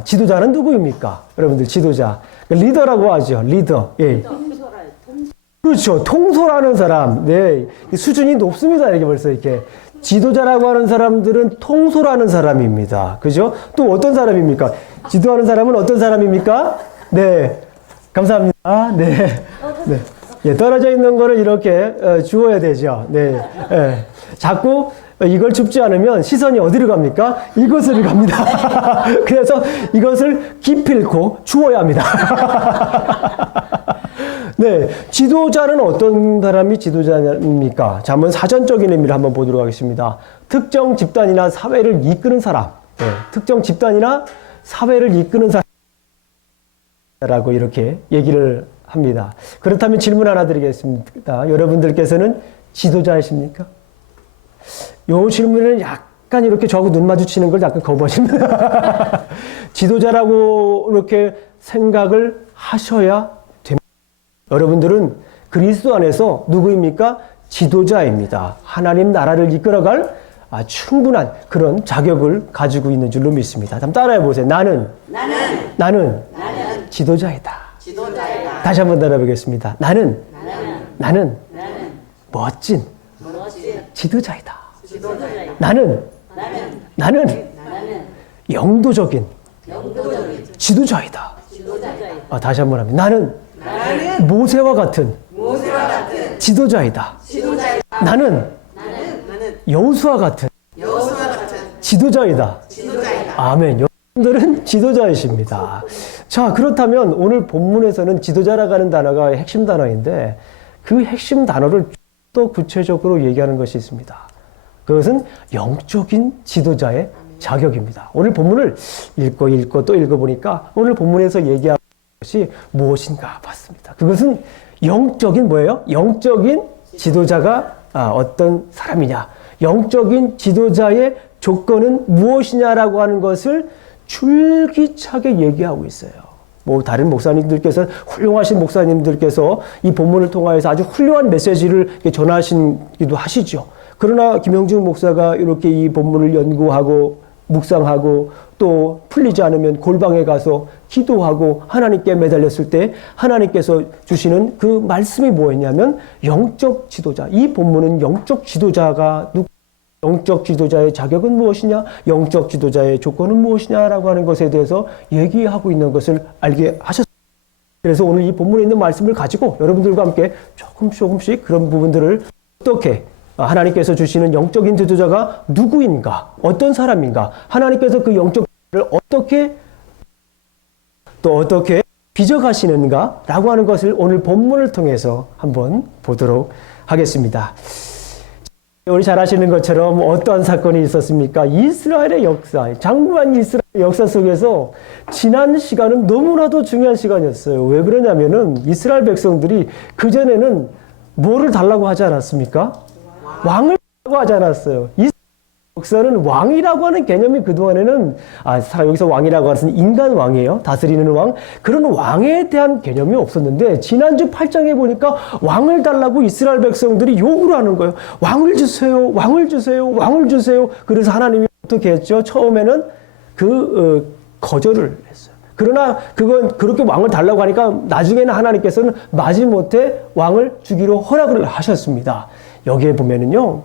지도자는 누구입니까? 여러분들 지도자. 리더라고 하죠. 리더. 예. 그렇죠. 통솔하는 사람. 네. 수준이 높습니다. 이게 벌써 이렇게. 지도자라고 하는 사람들은 통솔하는 사람입니다. 그죠? 또 어떤 사람입니까? 지도하는 사람은 어떤 사람입니까? 네. 감사합니다. 네. 네. 예, 떨어져 있는 거를 이렇게 주워야 되죠. 네. 예. 자꾸 이걸 줍지 않으면 시선이 어디로 갑니까? 이것으로 갑니다. 그래서 이것을 기필코 주워야 합니다. 네. 지도자는 어떤 사람이 지도자입니까? 자, 한번 사전적인 의미를 한번 보도록 하겠습니다. 특정 집단이나 사회를 이끄는 사람. 네. 특정 집단이나 사회를 이끄는 사람이라고 이렇게 얘기를 합니다. 그렇다면 질문 하나 드리겠습니다. 여러분들께서는 지도자이십니까? 요 질문을 약간 이렇게 저하고 눈 마주치는 걸 약간 거부하십니다. 지도자라고 이렇게 생각을 하셔야 됩니다. 여러분들은 그리스도 안에서 누구입니까? 지도자입니다. 하나님 나라를 이끌어갈 충분한 그런 자격을 가지고 있는 줄로 믿습니다. 한번 따라해 보세요. 나는 지도자이다. 다시 한번 따라해보겠습니다. 나는 멋진 지도자이다. 나는 영도적인 지도자이다. 다시 한번 합니다. 나는 모세와 같은 지도자이다. 나는 여호수아와 같은 지도자이다. 아멘. 여러분들은 지도자이십니다. 자, 그렇다면 오늘 본문에서는 지도자라고 하는 단어가 핵심 단어인데 그 핵심 단어를 또 구체적으로 얘기하는 것이 있습니다. 그것은 영적인 지도자의 자격입니다. 오늘 본문을 읽고 또 읽어보니까 오늘 본문에서 얘기하는 것이 무엇인가 봤습니다. 그것은 영적인 뭐예요? 영적인 지도자가 어떤 사람이냐? 영적인 지도자의 조건은 무엇이냐라고 하는 것을 줄기차게 얘기하고 있어요. 뭐 다른 목사님들께서 훌륭하신 목사님들께서 이 본문을 통하여서 아주 훌륭한 메시지를 전하시기도 하시죠. 그러나 김영중 목사가 이렇게 이 본문을 연구하고 묵상하고 또 풀리지 않으면 골방에 가서 기도하고 하나님께 매달렸을 때 하나님께서 주시는 그 말씀이 뭐였냐면 영적 지도자. 이 본문은 영적 지도자가 영적 지도자의 자격은 무엇이냐? 영적 지도자의 조건은 무엇이냐라고 하는 것에 대해서 얘기하고 있는 것을 알게 하셨습니다. 그래서 오늘 이 본문에 있는 말씀을 가지고 여러분들과 함께 조금씩 그런 부분들을 어떻게 하나님께서 주시는 영적인 지도자가 누구인가? 어떤 사람인가? 하나님께서 그 영적 지도자를 어떻게 빚어가시는가? 라고 하는 것을 오늘 본문을 통해서 한번 보도록 하겠습니다. 우리 잘 아시는 것처럼 어떠한 사건이 있었습니까? 이스라엘의 역사, 장구한 이스라엘 역사 속에서 지난 시간은 너무나도 중요한 시간이었어요. 왜 그러냐면은 이스라엘 백성들이 그전에는 뭐를 달라고 하지 않았습니까? 왕을 달라고 하지 않았어요. 역사는 왕이라고 하는 개념이 그동안에는 여기서 왕이라고 하는 것은 인간 왕이에요. 다스리는 왕. 그런 왕에 대한 개념이 없었는데 지난주 8장에 보니까 왕을 달라고 이스라엘 백성들이 요구를 하는 거예요. 왕을 주세요. 왕을 주세요. 왕을 주세요. 그래서 하나님이 어떻게 했죠? 처음에는 거절을 했어요. 그러나 그건 그렇게 왕을 달라고 하니까 나중에는 하나님께서는 마지못해 왕을 주기로 허락을 하셨습니다. 여기에 보면은요.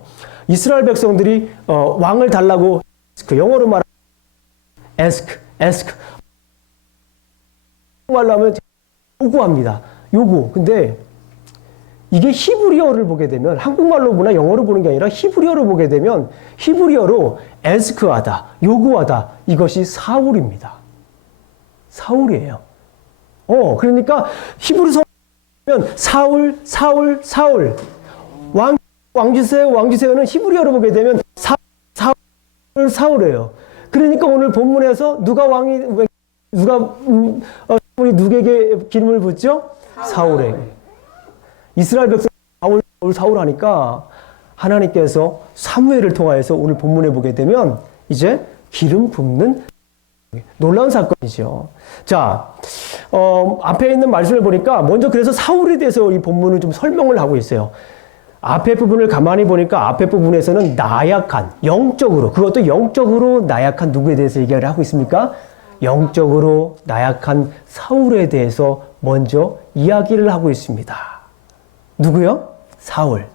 이스라엘 백성들이 왕을 달라고 그 영어로 말하면 ask 말로 하면 요구합니다. 요구. 근데 이게 히브리어를 보게 되면 한국말로 보나 영어로 보는 게 아니라 히브리어로 보게 되면 히브리어로 ask하다, 요구하다 이것이 사울입니다. 사울이에요. 그러니까 히브리 성경에 사울 왕 주세요는 히브리어로 보게 되면 사울이에요. 그러니까 오늘 본문에서 사울이 누구에게 기름을 붓죠? 사울에게. 이스라엘 백성 사울 하니까 하나님께서 사무엘을 통하여서 오늘 본문에 보게 되면 이제 기름 붓는 놀라운 사건이죠. 자, 앞에 있는 말씀을 보니까 먼저 그래서 사울에 대해서 이 본문을 좀 설명을 하고 있어요. 앞에 부분을 가만히 보니까 앞에 부분에서는 나약한, 영적으로, 그것도 영적으로 나약한 누구에 대해서 얘기를 하고 있습니까? 영적으로 나약한 사울에 대해서 먼저 이야기를 하고 있습니다. 누구요? 사울.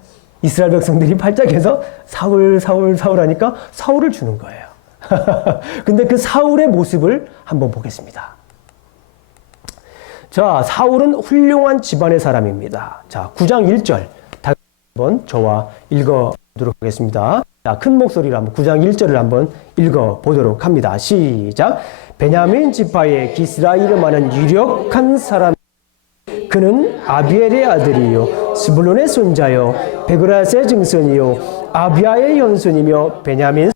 이스라엘 백성들이 팔짝해서 사울, 사울, 사울 하니까 사울을 주는 거예요. 근데 그 사울의 모습을 한번 보겠습니다. 자, 사울은 훌륭한 집안의 사람입니다. 자, 9장 1절. 다시 한번 저와 읽어보도록 하겠습니다. 자, 큰 목소리로 한번 9장 1절을 한번 읽어보도록 합니다. 시작. 베냐민 지파의 기스라 이름하는 유력한 사람. 그는 아비엘의 아들이요 스불론의 손자요 베그라스의 증손이요 아비아의 현손이며 베냐민.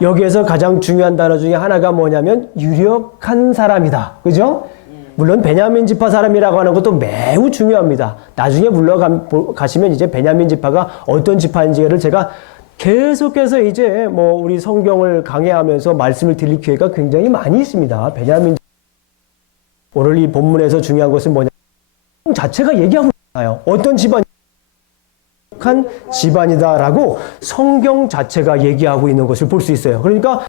여기에서 가장 중요한 단어 중에 하나가 뭐냐면 유력한 사람이다. 그죠? 물론 베냐민 지파 사람이라고 하는 것도 매우 중요합니다. 나중에 물러가시면 이제 베냐민 지파가 어떤 지파인지를 제가 계속해서 이제 뭐 우리 성경을 강해하면서 말씀을 드릴 기회가 굉장히 많이 있습니다. 베냐민. 오늘 이 본문에서 중요한 것은 뭐냐? 자체가 얘기하고 있잖아요. 어떤 집안? 한 집안이다라고 성경 자체가 얘기하고 있는 것을 볼 수 있어요. 그러니까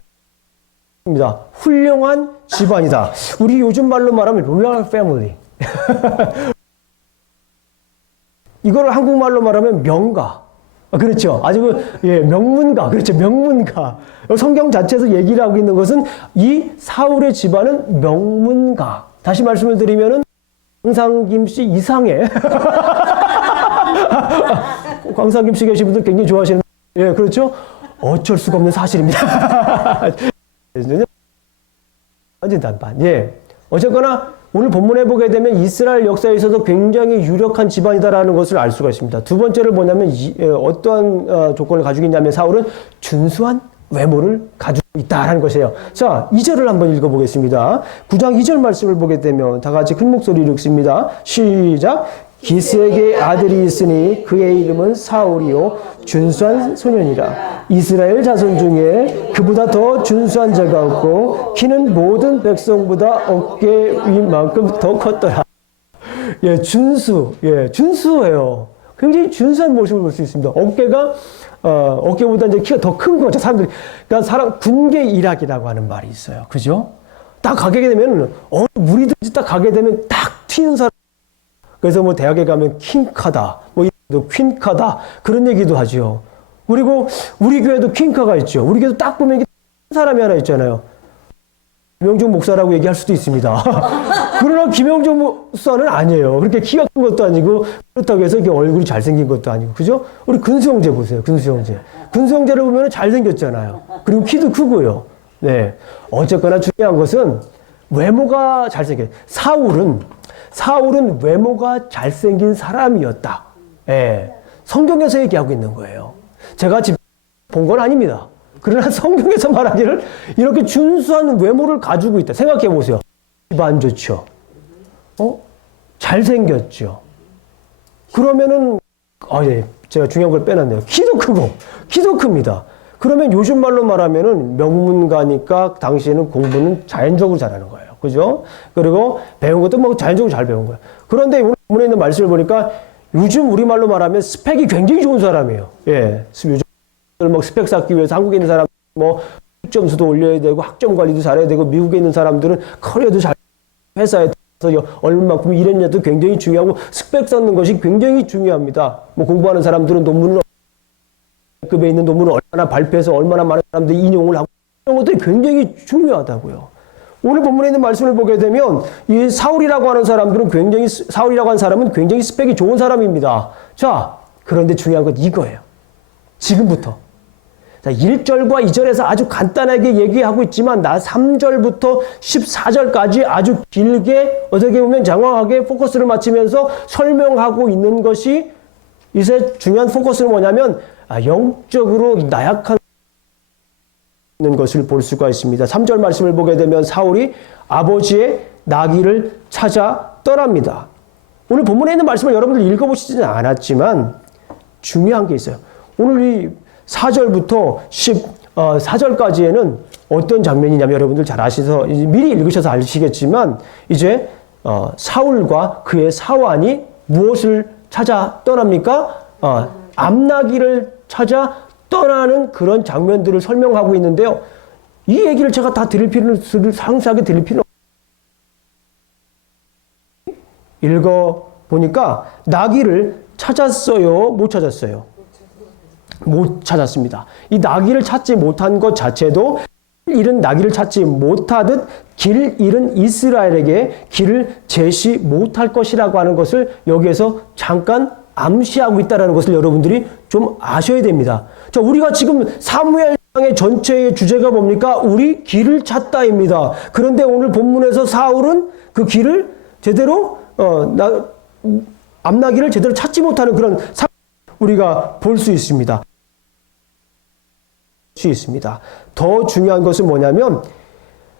훌륭한 집안이다. 우리 요즘 말로 말하면 royal family. 이거를 한국말로 말하면 명가. 그렇죠. 아주 명문가. 그렇죠. 명문가. 성경 자체에서 얘기를 하고 있는 것은 이 사울의 집안은 명문가. 다시 말씀을 드리면은 광상김 씨 이상해. 광상김 씨 계신 분들 굉장히 좋아하시는. 예, 그렇죠. 어쩔 수가 없는 사실입니다. 완전 단판. 예. 어쨌거나 오늘 본문에 보게 되면 이스라엘 역사에서도 굉장히 유력한 집안이다라는 것을 알 수가 있습니다. 두 번째를 뭐냐면 어떠한 조건을 가지고 있냐면 사울은 준수한 외모를 가지고 있다라는 것이에요. 자, 2절을 한번 읽어보겠습니다. 9장 2절 말씀을 보게 되면 다 같이 큰 목소리로 읽습니다. 시작. 기스에게 아들이 있으니 그의 이름은 사울이요 준수한 소년이라. 이스라엘 자손 중에 그보다 더 준수한 자가 없고 키는 모든 백성보다 어깨 위만큼 더 컸더라. 예, 준수해요. 굉장히 준수한 모습을 볼 수 있습니다. 어깨보다 이제 키가 더 큰 거죠. 사람들이. 그러니까 군계 일학이라고 하는 말이 있어요. 그죠? 딱 가게 되면, 무리든지 딱 가게 되면 딱 튀는 사람. 그래서 뭐 대학에 가면 킹카다, 뭐 퀸카다, 그런 얘기도 하죠. 그리고 우리 교회도 킹카가 있죠. 우리 교회도 딱 보면 사람이 하나 있잖아요. 김영중 목사라고 얘기할 수도 있습니다. 그러나 김영중 목사는 아니에요. 그렇게 키가 큰 것도 아니고, 그렇다고 해서 이렇게 얼굴이 잘생긴 것도 아니고, 그죠? 우리 근수 형제 보세요, 근수 형제. 근수 형제를 보면 잘생겼잖아요. 그리고 키도 크고요. 네. 어쨌거나 중요한 것은 외모가 잘생겨요. 사울은 외모가 잘생긴 사람이었다. 예. 성경에서 얘기하고 있는 거예요. 제가 집 본 건 아닙니다. 그러나 성경에서 말하기를 이렇게 준수한 외모를 가지고 있다. 생각해 보세요. 집안 좋죠. 잘생겼죠. 그러면은, 제가 중요한 걸 빼놨네요. 키도 큽니다. 그러면 요즘 말로 말하면은 명문가니까 당시에는 공부는 자연적으로 잘하는 거예요. 그죠? 그리고 배운 것도 뭐 자연적으로 잘 배운 거예요. 그런데 오늘 본문에 있는 말씀을 보니까 요즘 우리말로 말하면 스펙이 굉장히 좋은 사람이에요. 예. 요즘 뭐 스펙 쌓기 위해서 한국에 있는 사람 뭐 점수도 올려야 되고 학점 관리도 잘해야 되고 미국에 있는 사람들은 커리어도 잘 회사에서 얼마만큼 일했냐도 굉장히 중요하고 스펙 쌓는 것이 굉장히 중요합니다. 뭐 공부하는 사람들은 논문을 급에 있는 논문을 얼마나 발표해서 얼마나 많은 사람들이 인용을 하고 이런 것들이 굉장히 중요하다고요. 오늘 본문에 있는 말씀을 보게 되면 이 사울이라고 하는 사람은 굉장히 스펙이 좋은 사람입니다. 자, 그런데 중요한 건 이거예요. 지금부터. 자, 1절과 2절에서 아주 간단하게 얘기하고 있지만 3절부터 14절까지 아주 길게 어떻게 보면 장황하게 포커스를 맞추면서 설명하고 있는 것이 이제 중요한 포커스는 뭐냐면 영적으로 나약한 것을 볼 수가 있습니다. 3절 말씀을 보게 되면 사울이 아버지의 나귀를 찾아 떠납니다. 오늘 본문에 있는 말씀을 여러분들 읽어보시지는 않았지만 중요한 게 있어요. 오늘 이 4절부터 14절까지에는 어떤 장면이냐면 여러분들 잘 아셔서 미리 읽으셔서 아시겠지만 이제 사울과 그의 사환이 무엇을 찾아 떠납니까? 암나귀를 찾아 떠나는 그런 장면들을 설명하고 있는데요. 이 얘기를 제가 다 드릴 필요는, 상세하게 드릴 필요는 읽어보니까 나귀를 찾았어요? 못 찾았어요? 못 찾았습니다. 이 나귀를 찾지 못한 것 자체도 길 잃은 나귀를 찾지 못하듯 길 잃은 이스라엘에게 길을 제시 못할 것이라고 하는 것을 여기에서 잠깐 암시하고 있다는 것을 여러분들이 좀 아셔야 됩니다. 자, 우리가 지금 사무엘상의 전체의 주제가 뭡니까? 우리 길을 찾다입니다. 그런데 오늘 본문에서 사울은 그 길을 제대로 암나귀를 제대로 찾지 못하는 그런 상황을 우리가 볼 수 있습니다. 더 중요한 것은 뭐냐면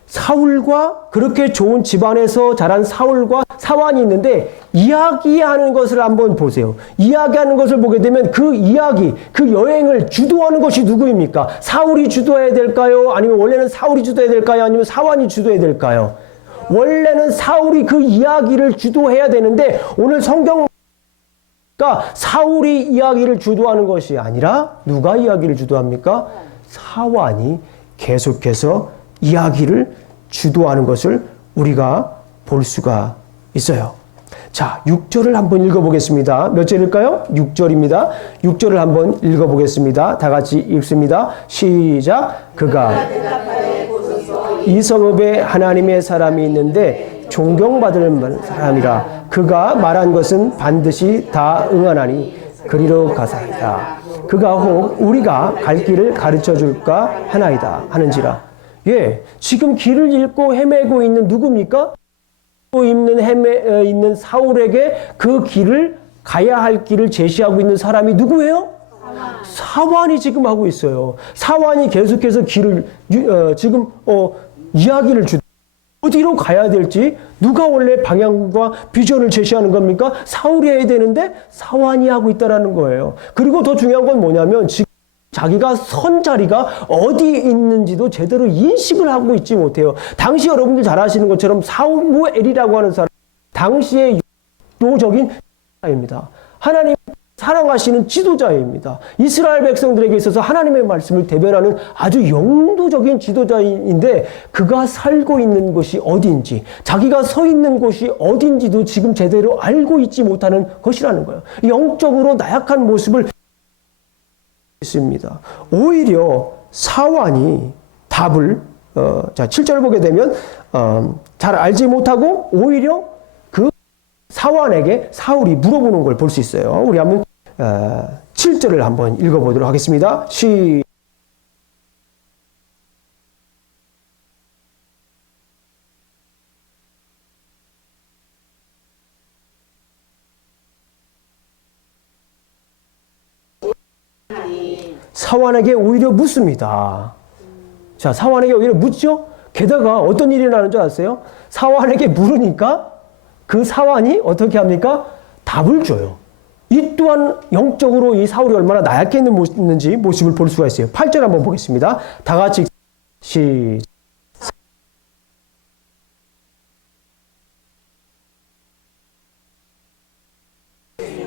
사울과 그렇게 좋은 집안에서 자란 사울과 사환이 있는데 이야기하는 것을 한번 보세요. 이야기하는 것을 보게 되면 그 이야기, 그 여행을 주도하는 것이 누구입니까? 사울이 주도해야 될까요? 아니면 원래는 사울이 주도해야 될까요? 아니면 사환이 주도해야 될까요? 원래는 사울이 그 이야기를 주도해야 되는데 오늘 성경 사울이 이야기를 주도하는 것이 아니라 누가 이야기를 주도합니까? 사환이 계속해서 이야기를 주도하는 것을 우리가 볼 수가 있어요. 자, 6절을 한번 읽어보겠습니다. 몇 절일까요? 6절입니다. 6절을 한번 읽어보겠습니다. 다 같이 읽습니다. 시작. 그가 이 성읍에 하나님의 사람이 있는데 존경받을 사람이라 그가 말한 것은 반드시 다 응하나니 그리로 가사이다. 그가 혹 우리가 갈 길을 가르쳐 줄까 하나이다 하는지라. 예, 지금 길을 잃고 헤매고 있는 누굽니까? 있는 사울에게 그 길을 가야 할 길을 제시하고 있는 사람이 누구예요? 사환이 지금 하고 있어요. 사환이 계속해서 길을 지금 이야기를 어디로 가야 될지 누가 원래 방향과 비전을 제시하는 겁니까? 사울이 해야 되는데 사환이 하고 있다라는 거예요. 그리고 더 중요한 건 뭐냐면 지금 자기가 선 자리가 어디 있는지도 제대로 인식을 하고 있지 못해요. 당시 여러분들 잘 아시는 것처럼 사무엘이라고 하는 사람, 당시의 요적인 지도자입니다. 하나님 사랑하시는 지도자입니다. 이스라엘 백성들에게 있어서 하나님의 말씀을 대변하는 아주 영도적인 지도자인데 그가 살고 있는 곳이 어디인지, 자기가 서 있는 곳이 어딘지도 지금 제대로 알고 있지 못하는 것이라는 거예요. 영적으로 나약한 모습을 있습니다. 오히려 사환이 답을 자 7절을 보게 되면 잘 알지 못하고 오히려 그 사환에게 사울이 물어보는 걸 볼 수 있어요. 우리 한번 7절을 한번 읽어보도록 하겠습니다. 사환에게 오히려 묻습니다. 자, 사환에게 오히려 묻죠? 게다가 어떤 일이 나는 줄 아세요? 사환에게 물으니까 그 사환이 어떻게 합니까? 답을 줘요. 이 또한 영적으로 이 사울이 얼마나 나약해 있는지 모습을 볼 수가 있어요. 8절 한번 보겠습니다. 다 같이 시작.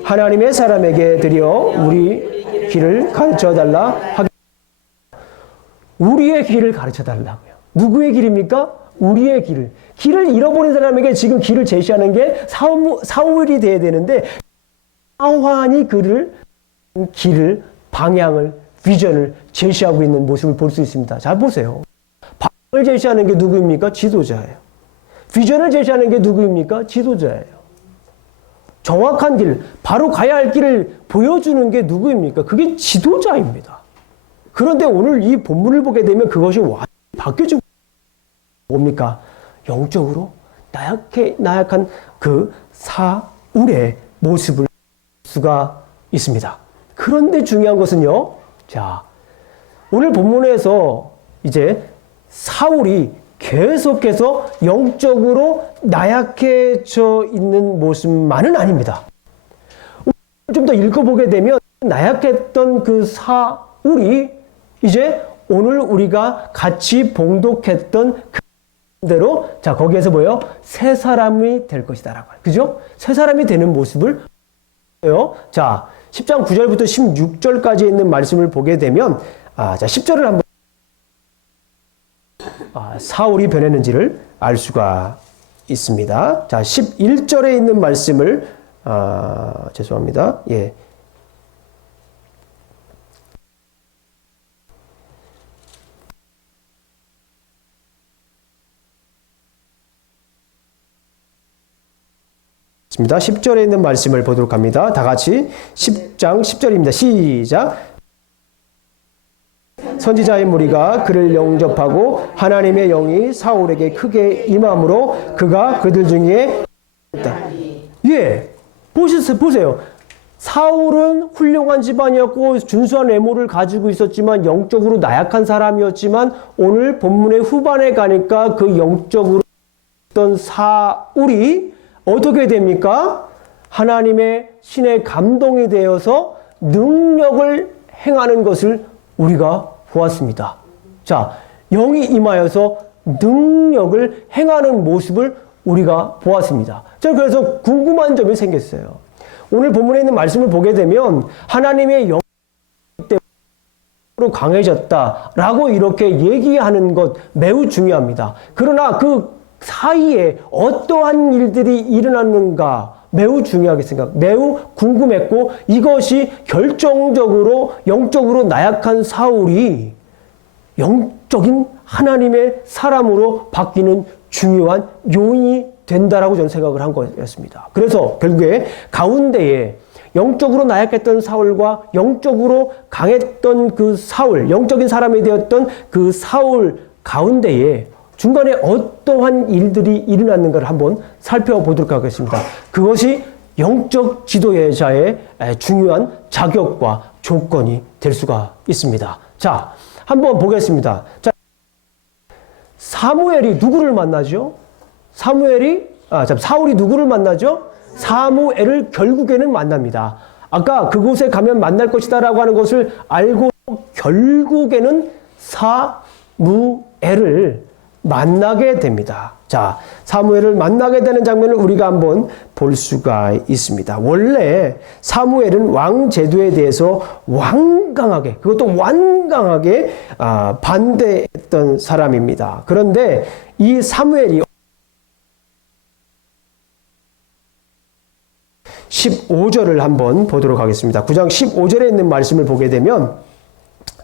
하나님의 사람에게 드려 우리 길을 가르쳐달라 하겠습니다. 우리의 길을 가르쳐달라고요. 누구의 길입니까? 우리의 길을. 길을 잃어버린 사람에게 지금 길을 제시하는 게 사울이 돼야 되는데 사환이 길을, 방향을, 비전을 제시하고 있는 모습을 볼 수 있습니다. 잘 보세요. 방향을 제시하는 게 누구입니까? 지도자예요. 비전을 제시하는 게 누구입니까? 지도자예요. 정확한 길, 바로 가야 할 길을 보여주는 게 누구입니까? 그게 지도자입니다. 그런데 오늘 이 본문을 보게 되면 그것이 완전히 바뀌어지고 뭡니까? 영적으로 나약한 그 사울의 모습을 볼 수가 있습니다. 그런데 중요한 것은요. 자, 오늘 본문에서 이제 사울이 계속해서 영적으로 나약해져 있는 모습만은 아닙니다. 좀 더 읽어보게 되면 나약했던 그 사울이 이제 오늘 우리가 같이 봉독했던 그대로 자 거기에서 뭐예요? 새 사람이 될 것이다라고. 그죠? 새 사람이 되는 모습을 보여요. 자 10장 9절부터 16절까지 있는 말씀을 보게 되면 자 10절을 한번 사울이 변했는지를 알 수가 있습니다. 자, 11절에 있는 말씀을 죄송합니다. 예. 있습니다. 10절에 있는 말씀을 보도록 합니다. 다 같이 10장 10절입니다. 시작. 선지자의 무리가 그를 영접하고 하나님의 영이 사울에게 크게 임함으로 그가 그들 중에 있다. 예, 보세요. 사울은 훌륭한 집안이었고 준수한 외모를 가지고 있었지만 영적으로 나약한 사람이었지만 오늘 본문의 후반에 가니까 그 영적으로 있던 사울이 어떻게 됩니까? 하나님의 신의 감동이 되어서 능력을 행하는 것을 우리가 보았습니다. 자, 영이 임하여서 능력을 행하는 모습을 우리가 보았습니다. 저는 그래서 궁금한 점이 생겼어요. 오늘 본문에 있는 말씀을 보게 되면 하나님의 영 때문에 강해졌다라고 이렇게 얘기하는 것 매우 중요합니다. 그러나 그 사이에 어떠한 일들이 일어났는가 매우 중요하게 매우 궁금했고 이것이 결정적으로 영적으로 나약한 사울이 영적인 하나님의 사람으로 바뀌는 중요한 요인이 된다라고 저는 생각을 한 거였습니다. 그래서 결국에 가운데에 영적으로 나약했던 사울과 영적으로 강했던 그 사울, 영적인 사람이 되었던 그 사울 가운데에 중간에 어떠한 일들이 일어났는가를 한번 살펴보도록 하겠습니다. 그것이 영적 지도자의 중요한 자격과 조건이 될 수가 있습니다. 자, 한번 보겠습니다. 자, 사무엘이 누구를 만나죠? 사울이 누구를 만나죠? 사무엘을 결국에는 만납니다. 아까 그곳에 가면 만날 것이다라고 하는 것을 알고 결국에는 사무엘을 만나게 됩니다. 자, 사무엘을 만나게 되는 장면을 우리가 한번 볼 수가 있습니다. 원래 사무엘은 왕 제도에 대해서 완강하게, 그것도 완강하게 반대했던 사람입니다. 그런데 이 사무엘이 15절을 한번 보도록 하겠습니다. 9장 15절에 있는 말씀을 보게 되면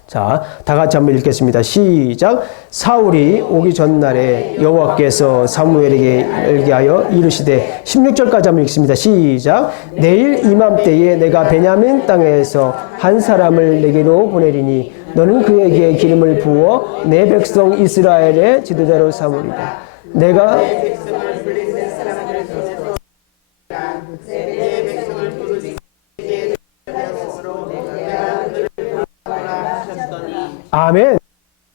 자, 다 같이 한번 읽겠습니다. 시작. 사울이 오기 전날에 여호와께서 사무엘에게 얘기하여 이르시되 16절까지 한번 읽습니다. 시작. 내일 이맘때에 내가 베냐민 땅에서 한 사람을 내게로 보내리니 너는 그에게 기름을 부어 내 백성 이스라엘의 지도자로 삼으리라. 내가 아멘.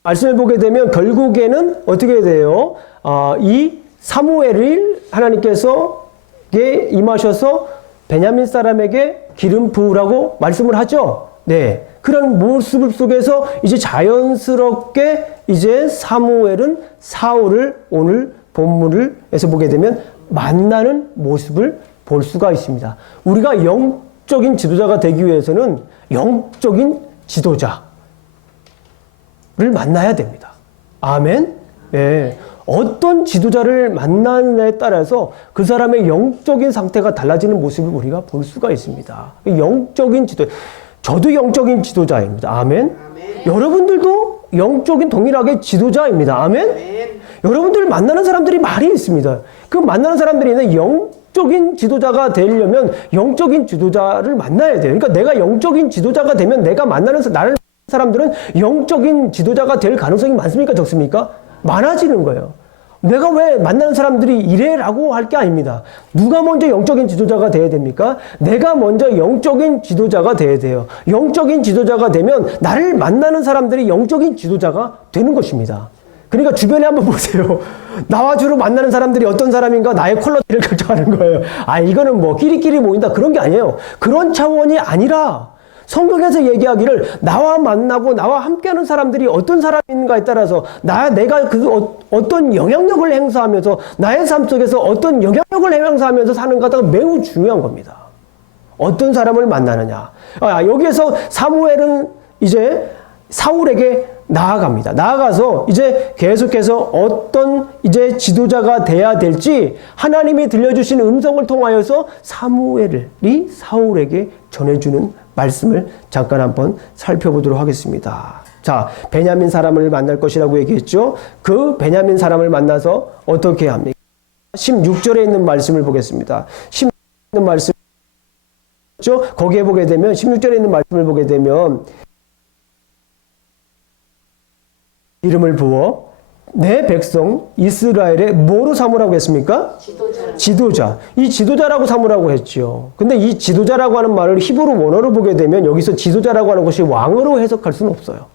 말씀을 보게 되면 결국에는 어떻게 돼요? 이 사무엘을 하나님께서 임하셔서 베냐민 사람에게 기름 부으라고 말씀을 하죠. 네. 그런 모습 속에서 이제 자연스럽게 이제 사무엘은 사울을 오늘 본문에서 보게 되면 만나는 모습을 볼 수가 있습니다. 우리가 영적인 지도자가 되기 위해서는 영적인 지도자 를 만나야 됩니다. 아멘? 예. 어떤 지도자를 만나느냐에 따라서 그 사람의 영적인 상태가 달라지는 모습을 우리가 볼 수가 있습니다. 영적인 저도 영적인 지도자입니다. 아멘? 여러분들도 영적인 동일하게 지도자입니다. 아멘? 여러분들 만나는 사람들이 많이 있습니다. 그 만나는 사람들이 있는 영적인 지도자가 되려면 영적인 지도자를 만나야 돼요. 그러니까 내가 영적인 지도자가 되면 내가 만나는 사람들은 영적인 지도자가 될 가능성이 많습니까? 적습니까? 많아지는 거예요. 내가 왜 만나는 사람들이 이래라고 할 게 아닙니다. 누가 먼저 영적인 지도자가 돼야 됩니까? 내가 먼저 영적인 지도자가 돼야 돼요. 영적인 지도자가 되면 나를 만나는 사람들이 영적인 지도자가 되는 것입니다. 그러니까 주변에 한번 보세요. 나와 주로 만나는 사람들이 어떤 사람인가 나의 퀄러티를 결정하는 거예요. 이거는 뭐 끼리끼리 모인다 그런 게 아니에요. 그런 차원이 아니라 성경에서 얘기하기를 나와 만나고 나와 함께하는 사람들이 어떤 사람인가에 따라서 내가 어떤 영향력을 행사하면서 나의 삶 속에서 어떤 영향력을 행사하면서 사는가가 매우 중요한 겁니다. 어떤 사람을 만나느냐. 여기에서 사무엘은 이제 사울에게 나아갑니다. 나아가서 이제 계속해서 어떤 이제 지도자가 돼야 될지 하나님이 들려주신 음성을 통하여서 사무엘이 사울에게 전해주는 말씀을 잠깐 한번 살펴보도록 하겠습니다. 자, 베냐민 사람을 만날 것이라고 얘기했죠. 그 베냐민 사람을 만나서 어떻게 합니까? 16절에 있는 말씀을 보겠습니다. 16절에 있는 말씀, 거기에 보게 되면 16절에 있는 말씀을 보게 되면 이름을 부어 내 백성 이스라엘의 뭐로 삼으라고 했습니까? 지도자. 이 지도자라고 삼으라고 했죠. 근데 이 지도자라고 하는 말을 히브리 원어로 보게 되면 여기서 지도자라고 하는 것이 왕으로 해석할 수는 없어요.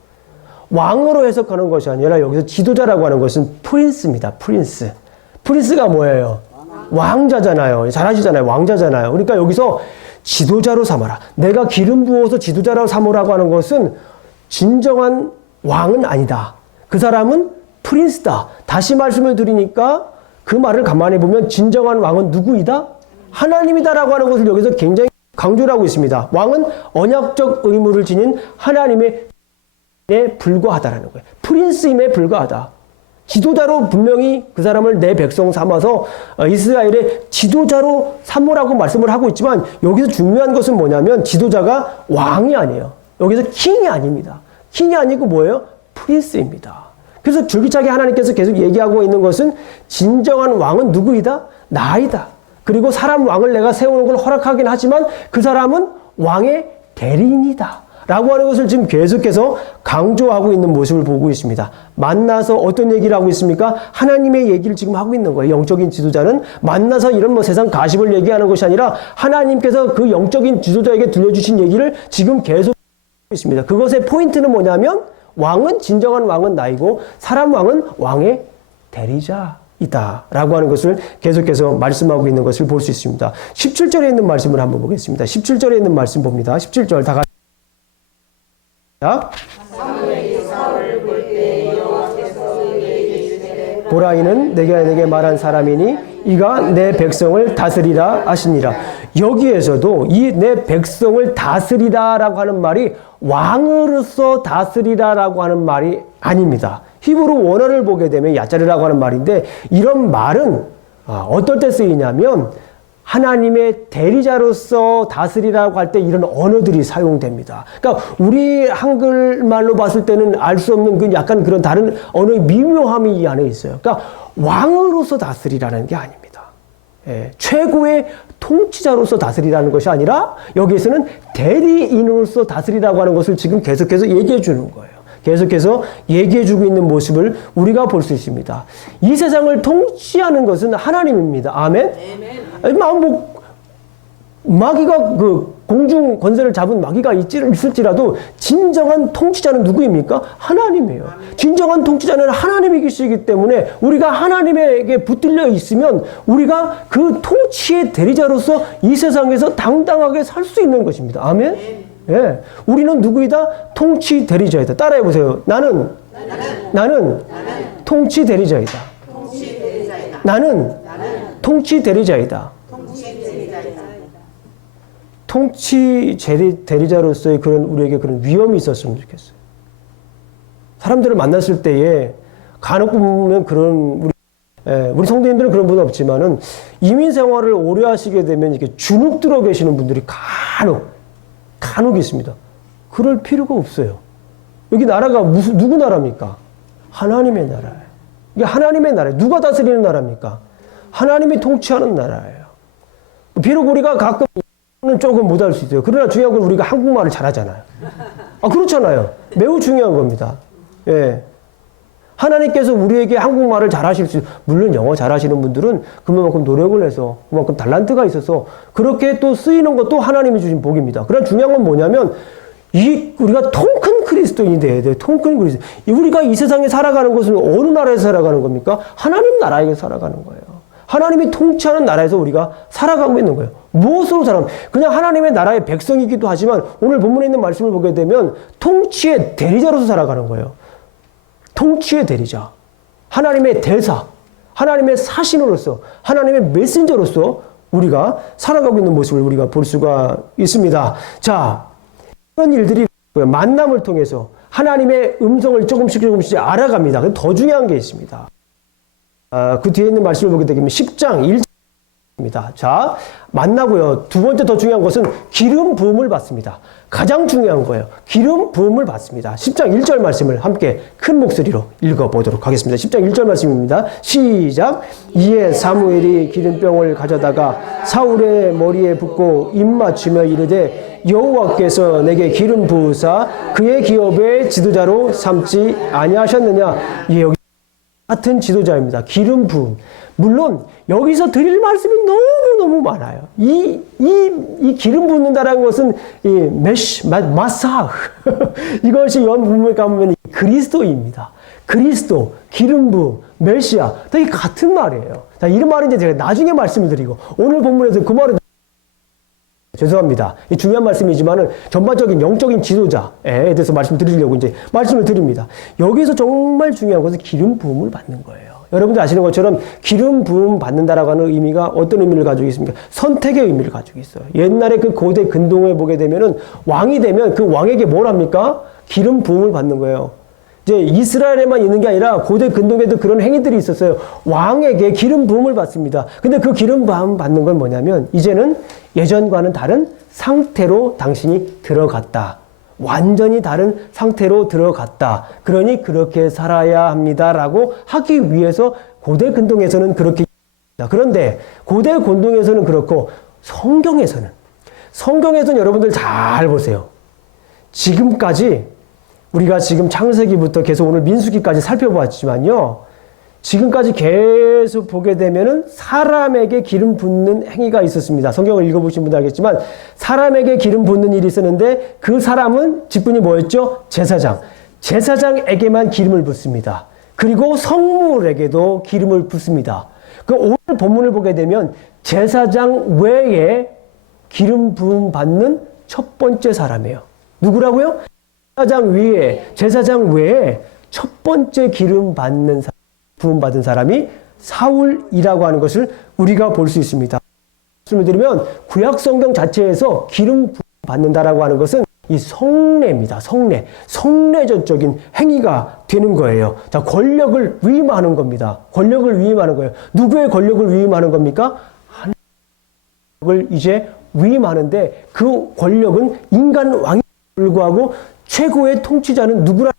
왕으로 해석하는 것이 아니라 여기서 지도자라고 하는 것은 프린스입니다. 프린스. 프린스가 뭐예요? 왕자잖아요. 잘 아시잖아요. 왕자잖아요. 그러니까 여기서 지도자로 삼아라. 내가 기름 부어서 지도자로 삼으라고 하는 것은 진정한 왕은 아니다. 그 사람은 프린스다. 다시 말씀을 드리니까 그 말을 가만히 보면 진정한 왕은 누구이다? 하나님이다라고 하는 것을 여기서 굉장히 강조를 하고 있습니다. 왕은 언약적 의무를 지닌 하나님에 불과하다라는 거예요. 프린스임에 불과하다. 지도자로 분명히 그 사람을 내 백성 삼아서 이스라엘의 지도자로 삼으라고 말씀을 하고 있지만 여기서 중요한 것은 뭐냐면 지도자가 왕이 아니에요. 여기서 킹이 아닙니다. 킹이 아니고 뭐예요? 프린스입니다. 그래서 줄기차게 하나님께서 계속 얘기하고 있는 것은 진정한 왕은 누구이다? 나이다. 그리고 사람 왕을 내가 세우는 걸 허락하긴 하지만 그 사람은 왕의 대리인이다. 라고 하는 것을 지금 계속해서 강조하고 있는 모습을 보고 있습니다. 만나서 어떤 얘기를 하고 있습니까? 하나님의 얘기를 지금 하고 있는 거예요. 영적인 지도자는 만나서 이런 뭐 세상 가십을 얘기하는 것이 아니라 하나님께서 그 영적인 지도자에게 들려주신 얘기를 지금 계속 하고 있습니다. 그것의 포인트는 뭐냐면 왕은 진정한 왕은 나이고 사람 왕은 왕의 대리자이다 라고 하는 것을 계속해서 말씀하고 있는 것을 볼 수 있습니다. 17절에 있는 말씀을 한번 보겠습니다. 17절에 있는 말씀 봅니다. 17절 다 같이 보라 이는 내게 말한 사람이니 이가 내 백성을 다스리라 하시니라. 여기에서도 이 내 백성을 다스리라라고 하는 말이 왕으로서 다스리라라고 하는 말이 아닙니다. 히브리 원어를 보게 되면 야자르라고 하는 말인데 이런 말은 어떨 때 쓰이냐면 하나님의 대리자로서 다스리라고 할 때 이런 언어들이 사용됩니다. 그러니까 우리 한글말로 봤을 때는 알 수 없는 그 약간 그런 다른 언어의 미묘함이 이 안에 있어요. 그러니까 왕으로서 다스리라는 게 아닙니다. 최고의 통치자로서 다스리라는 것이 아니라 여기에서는 대리인으로서 다스리라고 하는 것을 지금 계속해서 얘기해 주는 거예요. 계속해서 얘기해 주고 있는 모습을 우리가 볼 수 있습니다. 이 세상을 통치하는 것은 하나님입니다. 아멘? 마귀가 그 공중 권세를 잡은 마귀가 있을지라도 진정한 통치자는 누구입니까? 하나님이에요. 진정한 통치자는 하나님이 계시기 때문에 우리가 하나님에게 붙들려 있으면 우리가 그 통치의 대리자로서 이 세상에서 당당하게 살 수 있는 것입니다. 아멘? 예. 우리는 누구이다? 통치 대리자이다. 따라해 보세요. 나는 통치 대리자이다. 나는 통치 대리자이다. 통치 대리자로서의 그런 우리에게 그런 위험이 있었으면 좋겠어요. 사람들을 만났을 때에 간혹 보면 그런 우리 성도님들은 그런 분 없지만은 이민 생활을 오래 하시게 되면 이렇게 주눅 들어 계시는 분들이 간혹 있습니다. 그럴 필요가 없어요. 여기 나라가 누구 나라입니까? 하나님의 나라예요. 이게 하나님의 나라예요. 누가 다스리는 나라입니까? 하나님이 통치하는 나라예요. 비록 우리가 가끔 조금 못할 수 있어요. 그러나 중요한 건 우리가 한국말을 잘하잖아요. 그렇잖아요. 매우 중요한 겁니다. 예. 하나님께서 우리에게 한국말을 잘하실 수, 물론 영어 잘하시는 분들은 그만큼 노력을 해서, 그만큼 달란트가 있어서 그렇게 또 쓰이는 것도 하나님이 주신 복입니다. 그러나 중요한 건 뭐냐면, 우리가 통 큰 그리스도인이 돼야 돼요. 통 큰 그리스도. 우리가 이 세상에 살아가는 것은 어느 나라에서 살아가는 겁니까? 하나님 나라에서 살아가는 거예요. 하나님이 통치하는 나라에서 우리가 살아가고 있는 거예요. 무엇으로 살아가면? 그냥 하나님의 나라의 백성이기도 하지만 오늘 본문에 있는 말씀을 보게 되면 통치의 대리자로서 살아가는 거예요. 통치의 대리자. 하나님의 대사. 하나님의 사신으로서. 하나님의 메신저로서 우리가 살아가고 있는 모습을 우리가 볼 수가 있습니다. 자, 이런 일들이 만남을 통해서 하나님의 음성을 조금씩 알아갑니다. 더 중요한 게 있습니다. 그 뒤에 있는 말씀을 보게 되면 10장 1절입니다. 자, 만나고요. 두 번째 더 중요한 것은 기름 부음을 받습니다. 가장 중요한 거예요. 기름 부음을 받습니다. 10장 1절 말씀을 함께 큰 목소리로 읽어보도록 하겠습니다. 10장 1절 말씀입니다. 시작. 이에 사무엘이 기름병을 가져다가 사울의 머리에 붓고 입 맞추며 이르되 여호와께서 내게 기름 부으사 그의 기업의 지도자로 삼지 아니하셨느냐. 예, 여기 같은 지도자입니다. 기름 부음. 물론 여기서 드릴 말씀이 너무너무 많아요. 이 기름 붓는다라는 것은 마사 이것이 원문에 가보면 그리스도입니다. 그리스도, 기름 부음, 메시아 다 이 같은 말이에요. 자, 이런 말은 이제 제가 나중에 말씀을 드리고 오늘 본문에서 그 말은 죄송합니다. 이 중요한 말씀이지만은 전반적인 영적인 지도자에 대해서 말씀드리려고 이제 말씀을 드립니다. 여기서 정말 중요한 것은 기름 부음을 받는 거예요. 여러분들 아시는 것처럼 기름 부음 받는다라고 하는 의미가 어떤 의미를 가지고 있습니까? 선택의 의미를 가지고 있어요. 옛날에 그 고대 근동에 보게 되면은 왕이 되면 그 왕에게 뭘 합니까? 기름 부음을 받는 거예요. 이제 이스라엘에만 있는 게 아니라 고대 근동에도 그런 행위들이 있었어요. 왕에게 기름 부음을 받습니다. 근데 그 기름 부음 받는 건 뭐냐면 이제는 예전과는 다른 상태로 당신이 들어갔다. 완전히 다른 상태로 들어갔다. 그러니 그렇게 살아야 합니다라고 하기 위해서 고대 근동에서는 그렇게 합니다. 그런데 고대 근동에서는 그렇고 성경에서는 여러분들 잘 보세요. 지금까지 우리가 지금 창세기부터 계속 오늘 민수기까지 살펴봤지만요. 지금까지 계속 보게 되면은 사람에게 기름 붓는 행위가 있었습니다. 성경을 읽어보신 분들 알겠지만 사람에게 기름 붓는 일이 있었는데 그 사람은 직분이 뭐였죠? 제사장. 제사장에게만 기름을 붓습니다. 그리고 성물에게도 기름을 붓습니다. 그 오늘 본문을 보게 되면 제사장 외에 기름 부음 받는 첫 번째 사람이에요. 누구라고요? 제사장 외에 첫 번째 기름 받는 사람, 부음 받은 사람이 사울이라고 하는 것을 우리가 볼 수 있습니다. 말씀을 드리면 구약 성경 자체에서 기름 부음 받는다라고 하는 것은 이 성례입니다. 성례전적인 행위가 되는 거예요. 자, 권력을 위임하는 겁니다. 권력을 위임하는 거예요. 누구의 권력을 위임하는 겁니까? 하나님의 권력을 이제 위임하는데 그 권력은 인간 왕에 불구하고 최고의 통치자는 누구라는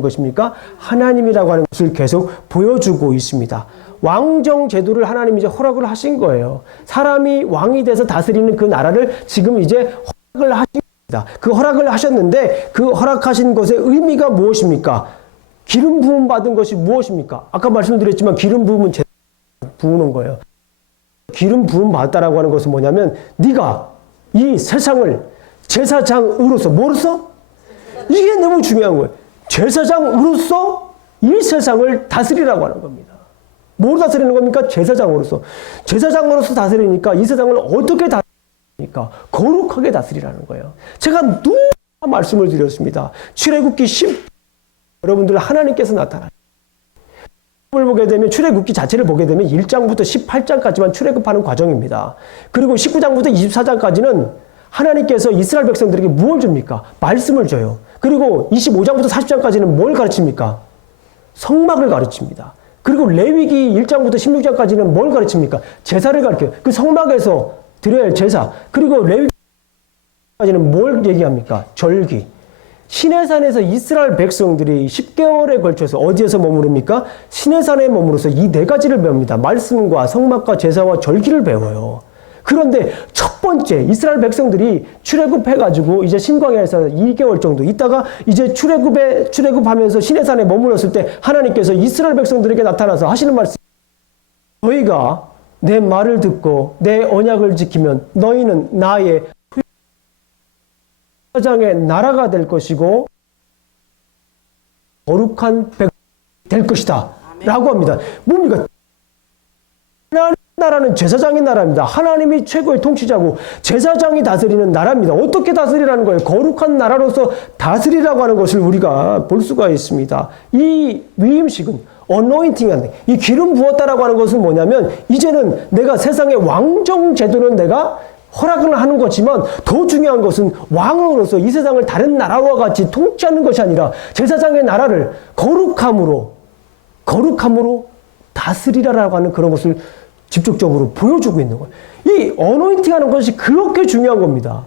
것입니까? 하나님이라고 하는 것을 계속 보여주고 있습니다. 왕정 제도를 하나님이 이제 허락을 하신 거예요. 사람이 왕이 돼서 다스리는 그 나라를 지금 이제 허락을 하신 겁니다. 그 허락을 하셨는데 그 허락하신 것의 의미가 무엇입니까? 기름 부음 받은 것이 무엇입니까? 아까 말씀드렸지만 기름 부음은 부으는 거예요. 기름 부음 받았다라고 하는 것은 뭐냐면 네가 이 세상을 제사장으로서 뭐로서? 이게 너무 중요한 거예요. 제사장으로서 이 세상을 다스리라고 하는 겁니다. 뭘 다스리는 겁니까? 제사장으로서. 제사장으로서 다스리니까 이 세상을 어떻게 다스리니까? 거룩하게 다스리라는 거예요. 제가 누가 말씀을 드렸습니다. 출애굽기 10 여러분들 하나님께서 나타나요. 보게 되면 출애굽기 자체를 보게 되면 1장부터 18장까지만 출애굽하는 과정입니다. 그리고 19장부터 24장까지는 하나님께서 이스라엘 백성들에게 무엇을 줍니까? 말씀을 줘요. 그리고 25장부터 40장까지는 뭘 가르칩니까? 성막을 가르칩니다. 그리고 레위기 1장부터 16장까지는 뭘 가르칩니까? 제사를 가르쳐요. 그 성막에서 드려야 할 제사. 그리고 레위기까지는 뭘 얘기합니까? 절기. 시내산에서 이스라엘 백성들이 10개월에 걸쳐서 어디에서 머무릅니까? 시내산에 머무르서 이 네 가지를 배웁니다. 말씀과 성막과 제사와 절기를 배워요. 그런데 첫 번째 이스라엘 백성들이 출애굽해가지고 이제 신광야에서 2개월 정도 있다가 이제 출애굽하면서 시내산에 머물렀을 때 하나님께서 이스라엘 백성들에게 나타나서 하시는 말씀, 너희가 내 말을 듣고 내 언약을 지키면 너희는 나의 제사장의 나라가 될 것이고 거룩한 백성이 될 것이다 라고 합니다. 뭡니까? 하나님 나라는 제사장의 나라입니다. 하나님이 최고의 통치자고 제사장이 다스리는 나라입니다. 어떻게 다스리라는 거예요? 거룩한 나라로서 다스리라고 하는 것을 우리가 볼 수가 있습니다. 이 위임식은 어노인팅한 이 기름 부었다라고 하는 것은 뭐냐면 이제는 내가 세상의 왕정 제도는 내가 허락을 하는 거지만 더 중요한 것은 왕으로서 이 세상을 다른 나라와 같이 통치하는 것이 아니라 제사장의 나라를 거룩함으로 다스리라라고 하는 그런 것을 직접적으로 보여주고 있는 거예요. 이 어노인팅하는 것이 그렇게 중요한 겁니다.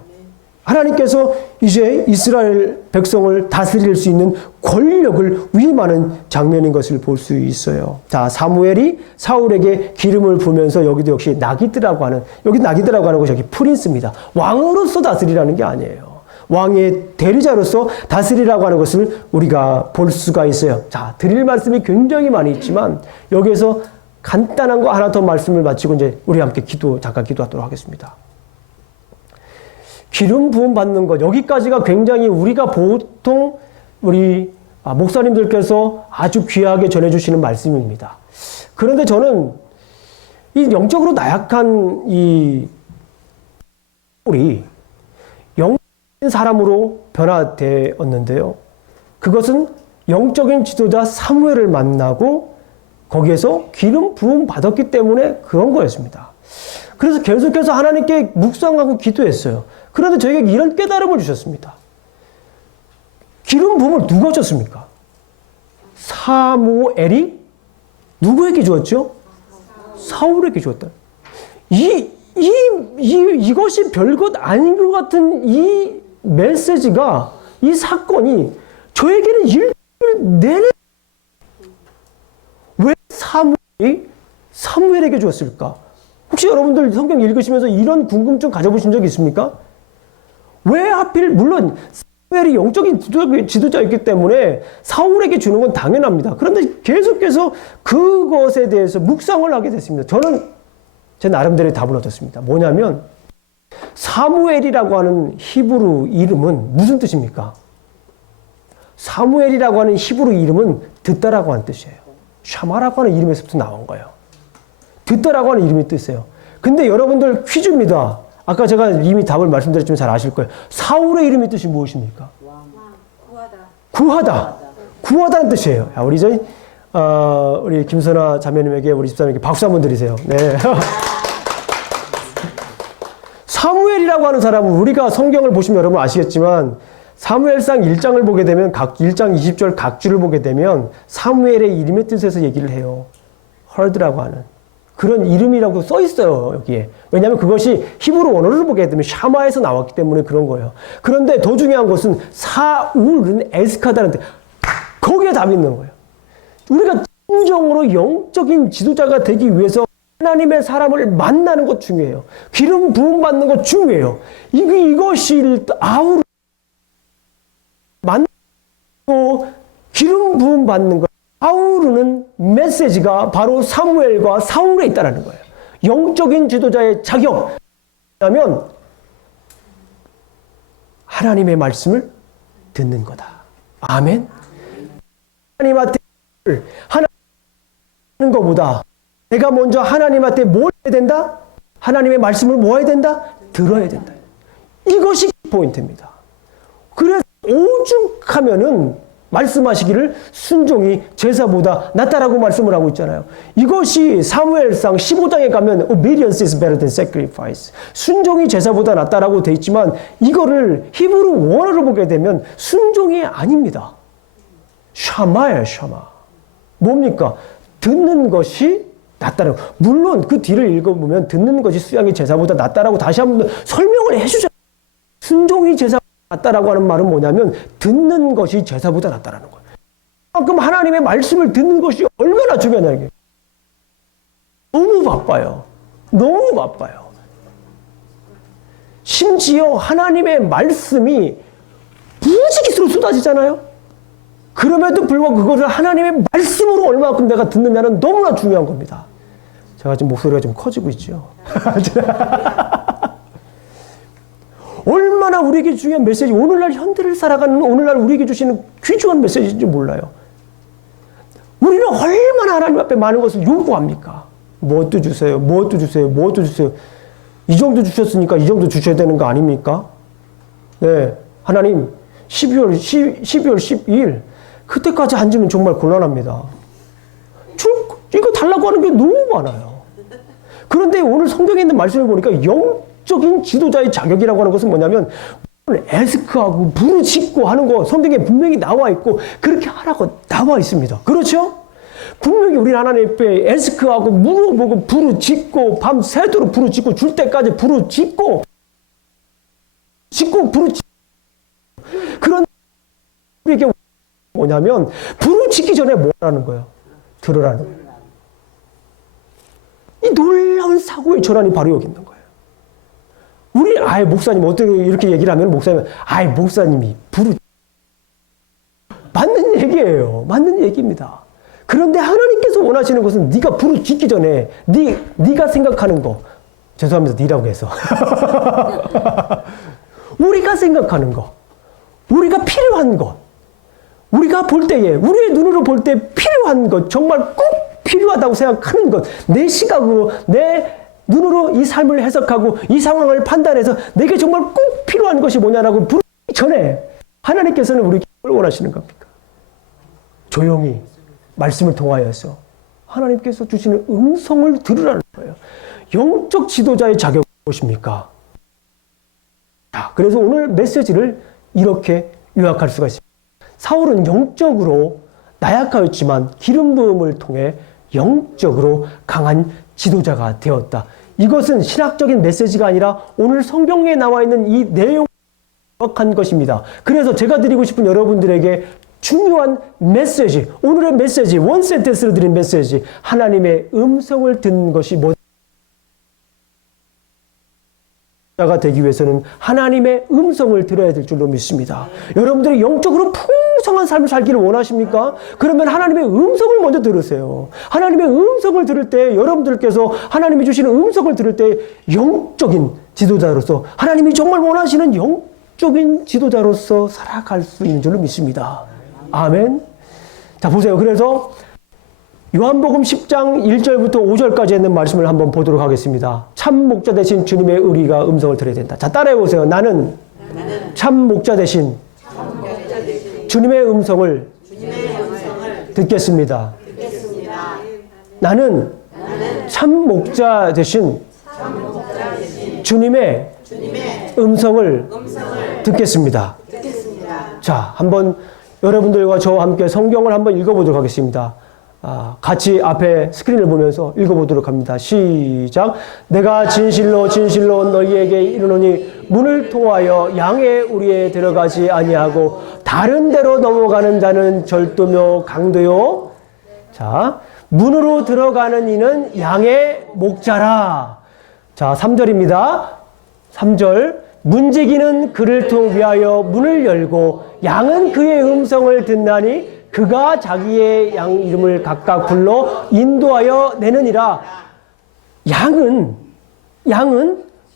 하나님께서 이제 이스라엘 백성을 다스릴 수 있는 권력을 위임하는 장면인 것을 볼 수 있어요. 자, 사무엘이 사울에게 기름을 부으면서 여기도 역시 나기드라고 하는, 여기 나기드라고 하는 것이 여기 프린스입니다. 왕으로서 다스리라는 게 아니에요. 왕의 대리자로서 다스리라고 하는 것을 우리가 볼 수가 있어요. 자, 드릴 말씀이 굉장히 많이 있지만 여기에서 간단한 거 하나 더 말씀을 마치고 이제 우리 함께 잠깐 기도하도록 하겠습니다. 기름 부음 받는 것, 여기까지가 굉장히 우리가 보통 우리 목사님들께서 아주 귀하게 전해주시는 말씀입니다. 그런데 저는 이 영적으로 나약한 이 우리 영적인 사람으로 변화되었는데요. 그것은 영적인 지도자 사무엘을 만나고 거기에서 기름 부음 받았기 때문에 그런 거였습니다. 그래서 계속해서 하나님께 묵상하고 기도했어요. 그런데 저에게 이런 깨달음을 주셨습니다. 기름 부음을 누가 줬습니까? 사무엘이 누구에게 주었죠? 사울에게 주었다. 이것이 별것 아닌 것 같은 이 메시지가, 이 사건이 저에게는 일주일 내내 왜 사무엘에게 주었을까? 혹시 여러분들 성경 읽으시면서 이런 궁금증 가져보신 적 있습니까? 왜 하필, 물론 사무엘이 영적인 지도자였기 때문에 사울에게 주는 건 당연합니다. 그런데 계속해서 그것에 대해서 묵상을 하게 됐습니다. 저는 제 나름대로의 답을 얻었습니다. 뭐냐면 사무엘이라고 하는 히브리 이름은 무슨 뜻입니까? 사무엘이라고 하는 히브리 이름은 듣다라고 하는 뜻이에요. 샤마라고 하는 이름에서부터 나온 거예요. 듣다라고 하는 이름이 뜻이에요. 근데 여러분들 퀴즈입니다. 아까 제가 이미 답을 말씀드렸지만 잘 아실 거예요. 사울의 이름의 뜻이 무엇입니까? 구하다는 뜻이에요. 야, 우리 김선아 자매님에게, 우리 집사님에게 박수 한번 드리세요. 네. 사무엘이라고 하는 사람은 우리가 성경을 보시면 여러분 아시겠지만 사무엘상 1장을 보게 되면 1장 20절 각주를 보게 되면 사무엘의 이름의 뜻에서 얘기를 해요. 헐드라고 하는 그런 이름이라고 써 있어요, 여기에. 왜냐하면 그것이 히브리 원어를 보게 되면 샤마에서 나왔기 때문에 그런 거예요. 그런데 더 중요한 것은 사울은 에스카다는 뜻. 거기에 답이 있는 거예요. 우리가 진정으로 영적인 지도자가 되기 위해서 하나님의 사람을 만나는 것 중요해요. 기름 부음 받는 것 중요해요. 이것이 아우르 만나고 기름 부음 받는 것. 아우르는 메시지가 바로 사무엘과 사울에 있다는 거예요. 영적인 지도자의 자격이라면 하나님의 말씀을 듣는 거다. 아멘. 하나님한테 하는 것보다 내가 먼저 하나님한테 뭘 해야 된다? 하나님의 말씀을 뭐 해야 된다? 들어야 된다. 이것이 포인트입니다. 그래서 오죽하면은 말씀하시기를 순종이 제사보다 낫다라고 말씀을 하고 있잖아요. 이것이 사무엘상 15장에 가면 obedience is better than sacrifice. 순종이 제사보다 낫다라고 돼 있지만 이거를 히브리 원어로 보게 되면 순종이 아닙니다. 샤마예요, 샤마. 뭡니까? 듣는 것이 낫다라고. 물론 그 뒤를 읽어보면 듣는 것이 수양이 제사보다 낫다라고 다시 한번 설명을 해주잖아요. 순종이 제사 낫다라고 하는 말은 뭐냐면 듣는 것이 제사보다 낫다라는 거예요. 그만큼 하나님의 말씀을 듣는 것이 얼마나 중요하냐는 게 너무 바빠요. 너무 바빠요. 심지어 하나님의 말씀이 무지개수로 쏟아지잖아요. 그럼에도 불구하고 그것을 하나님의 말씀으로 얼마만큼 내가 듣느냐는 너무나 중요한 겁니다. 제가 지금 목소리가 좀 커지고 있죠. 얼마나 우리에게 중요한 메시지, 오늘날 현대를 살아가는 오늘날 우리에게 주시는 귀중한 메시지인지 몰라요. 우리는 얼마나 하나님 앞에 많은 것을 요구합니까? 무엇도 주세요, 무엇도 주세요, 무엇도 주세요. 이 정도 주셨으니까 이 정도 주셔야 되는 거 아닙니까? 네, 하나님 12월 12일 그때까지 앉으면 정말 곤란합니다. 이거 달라고 하는 게 너무 많아요. 그런데 오늘 성경에 있는 말씀을 보니까 영적인 지도자의 자격이라고 하는 것은 뭐냐면 에스크하고 부르짖고 하는 거 성경에 분명히 나와 있고 그렇게 하라고 나와 있습니다. 그렇죠? 분명히 우리 하나님 앞에 에스크하고 물어보고 부르짖고 밤새도록 부르짖고 줄 때까지 부르짖고 부르짖고 그런 이게 뭐냐면 부르짖기 전에 뭐라는 거예요? 들으라는 거예요. 이 놀라운 사고의 전환이 바로 여기 있는 거예요. 우리 목사님 어떻게 이렇게 얘기를 하면 목사님이 맞는 얘기예요. 맞는 얘기입니다. 그런데 하나님께서 원하시는 것은 네가 부르짖기 전에 네가 생각하는 거 죄송합니다. 니라고 해서 우리가 생각하는 거 우리가 필요한 것 우리가 볼 때에 우리의 눈으로 볼 때 필요한 것 정말 꼭 필요하다고 생각하는 것 내 시각으로 내 눈으로 이 삶을 해석하고 이 상황을 판단해서 내게 정말 꼭 필요한 것이 뭐냐라고 부르기 전에 하나님께서는 우리에게 뭘 원하시는 겁니까? 조용히 말씀을 통하여서 하나님께서 주시는 음성을 들으라는 거예요. 영적 지도자의 자격은 무엇입니까? 그래서 오늘 메시지를 이렇게 요약할 수가 있습니다. 사울은 영적으로 나약하였지만 기름 부음을 통해 영적으로 강한 지도자가 되었다. 이것은 신학적인 메시지가 아니라 오늘 성경에 나와 있는 이 내용을 요약한 것입니다. 그래서 제가 드리고 싶은 여러분들에게 중요한 메시지, 오늘의 메시지, 원 센텐스로 드린 메시지, 하나님의 음성을 듣는 것이 자가 되기 위해서는 하나님의 음성을 들어야 될 줄로 믿습니다. 여러분들이 영적으로 풍성한 삶을 살기를 원하십니까? 그러면 하나님의 음성을 먼저 들으세요. 하나님의 음성을 들을 때 여러분들께서 하나님이 주시는 음성을 들을 때 영적인 지도자로서 하나님이 정말 원하시는 영적인 지도자로서 살아갈 수 있는 줄로 믿습니다. 아멘. 자, 보세요. 그래서 요한복음 10장 1절부터 5절까지 있는 말씀을 한번 보도록 하겠습니다. 참 목자 되신 주님의 의리가 음성을 들어야 된다. 자, 따라해 보세요. 나는 참 목자 되신 주님의 음성을 듣겠습니다. 나는 참 목자 되신 주님의 음성을 듣겠습니다. 자, 한번 여러분들과 저와 함께 성경을 한번 읽어보도록 하겠습니다. 같이 앞에 스크린을 보면서 읽어보도록 합니다. 시작. 내가 진실로 진실로 너희에게 이르노니 문을 통하여 양의 우리에 들어가지 아니하고 다른 데로 넘어가는 자는 절도며 강도요. 자, 문으로 들어가는 이는 양의 목자라. 자, 3절입니다. 3절. 문지기는 그를 위하여 문을 열고 양은 그의 음성을 듣나니 그가 자기의 양 이름을 각각 불러 인도하여 내느니라. 양은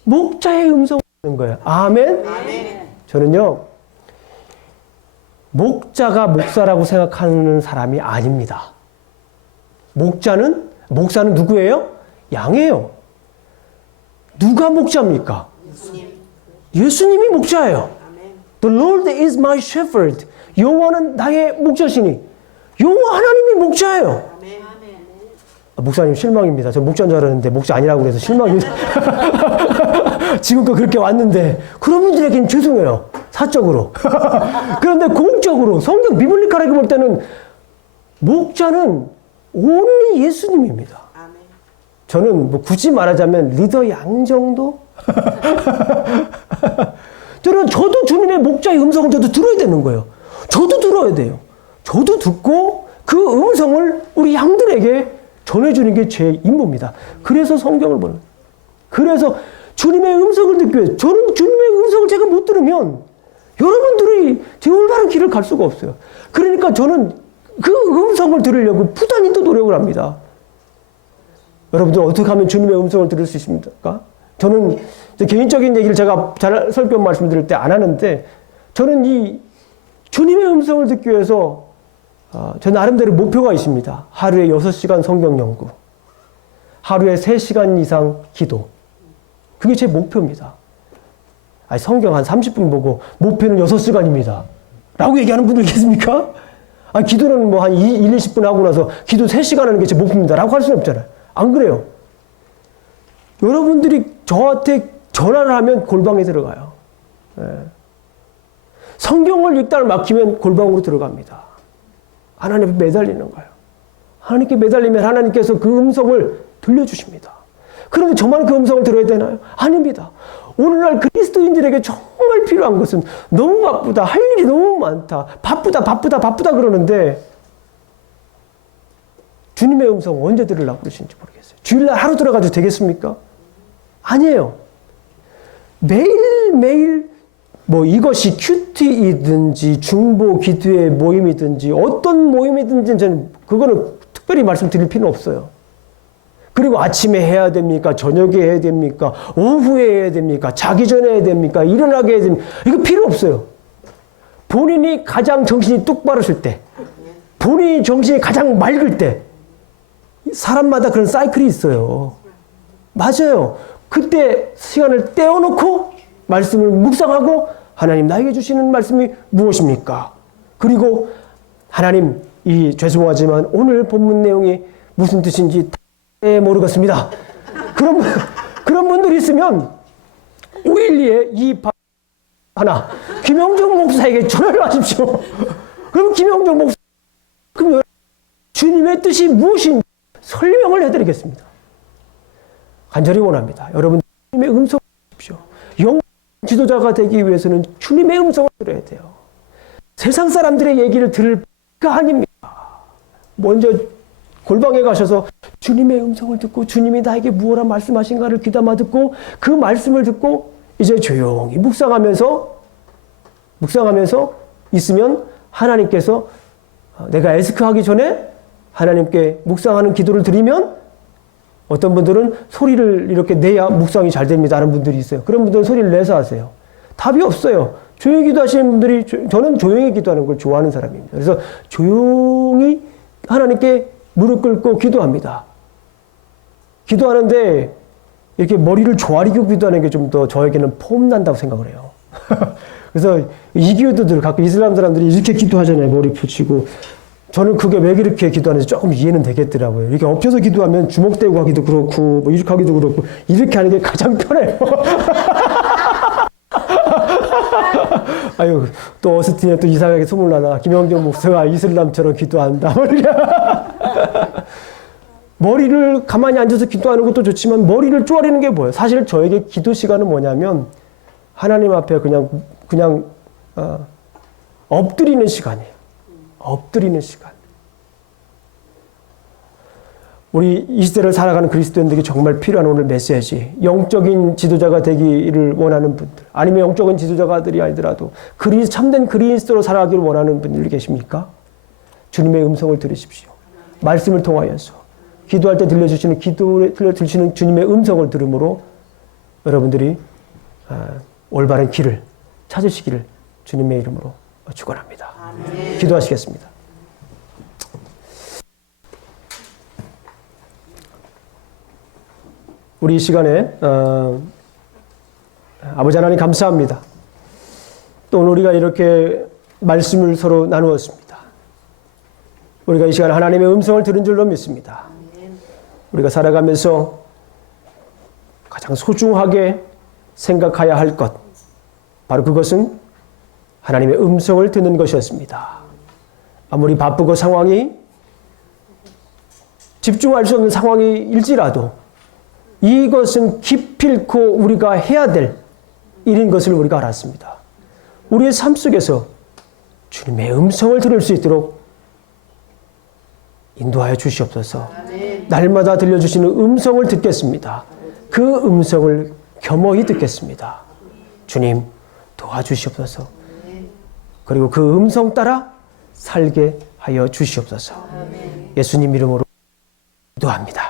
목자의 음성을 듣는 거예요. 아멘? 저는요, 목자가 목사라고 생각하는 사람이 아닙니다. 목사는 누구예요? 양이에요. 누가 목자입니까? 예수님이 목자예요. The Lord is my shepherd. 여호와는 나의 목자시니 여호와 하나님이 목자예요. 목사님 실망입니다. 저 목자인 줄 알았는데 목자 아니라고 그래서 실망입니다. 지금껏 그렇게 왔는데 그런 분들에게는 죄송해요. 사적으로. 그런데 공적으로 성경 비블리컬하게 볼 때는 목자는 온리 예수님입니다. 저는 뭐 굳이 말하자면 리더 양 정도? 저도 주님의 목자의 음성을 저도 들어야 되는 거예요. 저도 들어야 돼요. 저도 듣고 그 음성을 우리 양들에게 전해주는 게 제 임무입니다. 그래서 성경을 보는 거예요. 그래서 주님의 음성을 듣기 위해 저는 주님의 음성을 제가 못 들으면 여러분들이 제 올바른 길을 갈 수가 없어요. 그러니까 저는 그 음성을 들으려고 부단히 또 노력을 합니다. 여러분들 어떻게 하면 주님의 음성을 들을 수 있습니까? 저는 개인적인 얘기를 제가 잘 설교 말씀드릴 때 안 하는데 저는 이 주님의 음성을 듣기 위해서 저 나름대로 목표가 있습니다. 하루에 6시간 성경 연구, 하루에 3시간 이상 기도. 그게 제 목표입니다. 성경 한 30분 보고 목표는 6시간입니다. 라고 얘기하는 분들 계십니까? 기도는 뭐 한 20분 하고 나서 기도 3시간 하는 게 제 목표입니다. 라고 할 수는 없잖아요. 안 그래요? 여러분들이 저한테 전화를 하면 골방에 들어가요. 예. 성경을 읽다를 막히면 골방으로 들어갑니다. 하나님께 매달리는 거예요. 하나님께 매달리면 하나님께서 그 음성을 들려주십니다. 그런데 저만 그 음성을 들어야 되나요? 아닙니다. 오늘날 그리스도인들에게 정말 필요한 것은 너무 바쁘다, 할 일이 너무 많다, 바쁘다 그러는데 주님의 음성 언제 들으려고 그러시는지 모르겠어요. 주일날 하루 들어가도 되겠습니까? 아니에요. 매일매일 이것이 큐티이든지 중보 기도의 모임이든지 어떤 모임이든지 저는 그거는 특별히 말씀드릴 필요는 없어요. 그리고 아침에 해야 됩니까? 저녁에 해야 됩니까? 오후에 해야 됩니까? 자기 전에 해야 됩니까? 일어나게 해야 됩니까? 이거 필요 없어요. 본인이 가장 정신이 똑바르실 때, 본인이 정신이 가장 맑을 때, 사람마다 그런 사이클이 있어요. 맞아요. 그때 시간을 떼어놓고 말씀을 묵상하고 하나님 나에게 주시는 말씀이 무엇입니까? 그리고 하나님 죄송하지만 오늘 본문 내용이 무슨 뜻인지 모르겠습니다. 그런 분들이 있으면 512에 하나 김영종 목사에게 전화를 하십시오. 그럼 김영종 목사 그럼 주님의 뜻이 무엇인지 설명을 해드리겠습니다. 간절히 원합니다. 여러분 주님의 음성을 주십시오. 영 지도자가 되기 위해서는 주님의 음성을 들어야 돼요. 세상 사람들의 얘기를 들을 거 아닙니다. 먼저 골방에 가셔서 주님의 음성을 듣고 주님이 나에게 무엇라 말씀하신가를 귀담아 듣고 그 말씀을 듣고 이제 조용히 묵상하면서 있으면 하나님께서 내가 에스크하기 전에 하나님께 묵상하는 기도를 드리면 어떤 분들은 소리를 이렇게 내야 묵상이 잘 됩니다 하는 분들이 있어요. 그런 분들은 소리를 내서 하세요. 답이 없어요. 조용히 기도하시는 분들이 저는 조용히 기도하는 걸 좋아하는 사람입니다. 그래서 조용히 하나님께 무릎 꿇고 기도합니다. 기도하는데 이렇게 머리를 조아리고 기도하는 게 좀 더 저에게는 폼난다고 생각을 해요. 그래서 이교도들 가끔 이슬람 사람들이 이렇게 기도하잖아요. 머리 붙이고. 저는 그게 왜 그렇게 기도하는지 조금 이해는 되겠더라고요. 이렇게 엎혀서 기도하면 주먹대고 하기도 그렇고 이렇게 하기도 그렇고 이렇게 하는 게 가장 편해요. 아유, 또 어스틴에 또 이상하게 소문나나 김영종 목사가 이슬람처럼 기도한다. 머리를 가만히 앉아서 기도하는 것도 좋지만 머리를 쪼아리는 게 뭐예요? 사실 저에게 기도 시간은 뭐냐면 하나님 앞에 그냥 엎드리는 시간이에요. 엎드리는 시간. 우리 이 시대를 살아가는 그리스도인들에게 정말 필요한 오늘 메시지. 영적인 지도자가 되기를 원하는 분들, 아니면 영적인 지도자가들이 아니더라도 참된 그리스도로 살아가기를 원하는 분들이 계십니까? 주님의 음성을 들으십시오. 말씀을 통하여서 기도할 때 들려주시는 주님의 음성을 들음으로 여러분들이 올바른 길을 찾으시기를 주님의 이름으로 축원합니다. 기도하시겠습니다. 우리 이 시간에 아버지 하나님 감사합니다. 또 오늘 우리가 이렇게 말씀을 서로 나누었습니다. 우리가 이 시간에 하나님의 음성을 들은 줄로 믿습니다. 우리가 살아가면서 가장 소중하게 생각해야 할 것, 바로 그것은 하나님의 음성을 듣는 것이었습니다. 아무리 바쁘고 상황이 집중할 수 없는 상황일지라도 이것은 기필코 우리가 해야 될 일인 것을 우리가 알았습니다. 우리의 삶 속에서 주님의 음성을 들을 수 있도록 인도하여 주시옵소서. 날마다 들려주시는 음성을 듣겠습니다. 그 음성을 겸허히 듣겠습니다. 주님 도와주시옵소서. 그리고 그 음성 따라 살게 하여 주시옵소서. 예수님 이름으로 기도합니다.